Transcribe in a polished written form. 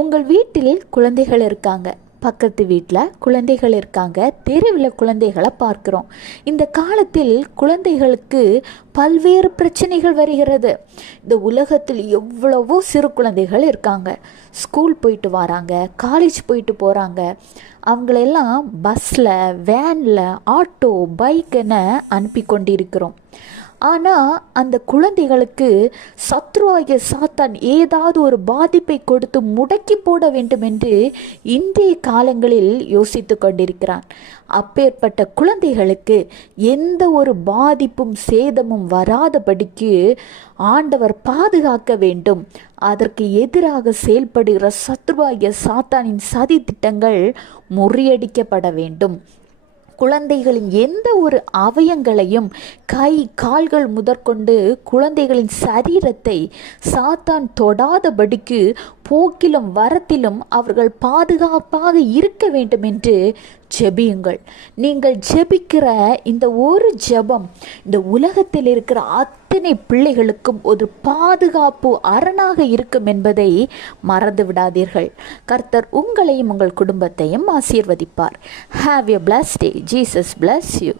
உங்கள் வீட்டில் குழந்தைகள் இருக்காங்க, பக்கத்து வீட்டில் குழந்தைகள் இருக்காங்க, தெருவில் குழந்தைகளை பார்க்குறோம். இந்த காலத்தில் குழந்தைகளுக்கு பல்வேறு பிரச்சனைகள் வருகிறது. இந்த உலகத்தில் எவ்வளவோ சிறு குழந்தைகள் இருக்காங்க. ஸ்கூல் போயிட்டு வராங்க, காலேஜ் போயிட்டு போகிறாங்க. அவங்களெல்லாம் பஸ்ஸில், வேனில், ஆட்டோ, பைக்குன்னு அனுப்பி கொண்டிருக்கிறோம். ஆனால் அந்த குழந்தைகளுக்கு சத்ருவாகிய சாத்தான் ஏதாவது ஒரு பாதிப்பை கொடுத்து முடக்கி போட வேண்டும் என்று இன்றைய காலங்களில் யோசித்து கொண்டிருக்கிறான். அப்பேற்பட்ட குழந்தைகளுக்கு எந்த ஒரு பாதிப்பும் சேதமும் வராதபடிக்கு ஆண்டவர் பாதுகாக்க வேண்டும். அதற்கு எதிராக செயல்படுகிற சத்ருவாகிய சாத்தானின் சதி திட்டங்கள் முறியடிக்கப்பட வேண்டும். குழந்தைகளின் எந்த ஒரு அவயங்களையும், கை கால்கள் முதற்கொண்டு குழந்தைகளின் சரீரத்தை சாத்தான் தொடாதபடிக்கு போக்கிலும் வரத்திலும் அவர்கள் பாதுகாப்பாக இருக்க வேண்டும் என்று ஜெபியுங்கள். நீங்கள் ஜெபிக்கிற இந்த ஒரு ஜெபம் இந்த உலகத்தில் இருக்கிற அத்தனை பிள்ளைகளுக்கும் ஒரு பாதுகாப்பு அரணாக இருக்கும் என்பதை மறந்து விடாதீர்கள். கர்த்தர் உங்களையும் உங்கள் குடும்பத்தையும் ஆசீர்வதிப்பார். Have a blessed day. Jesus bless you.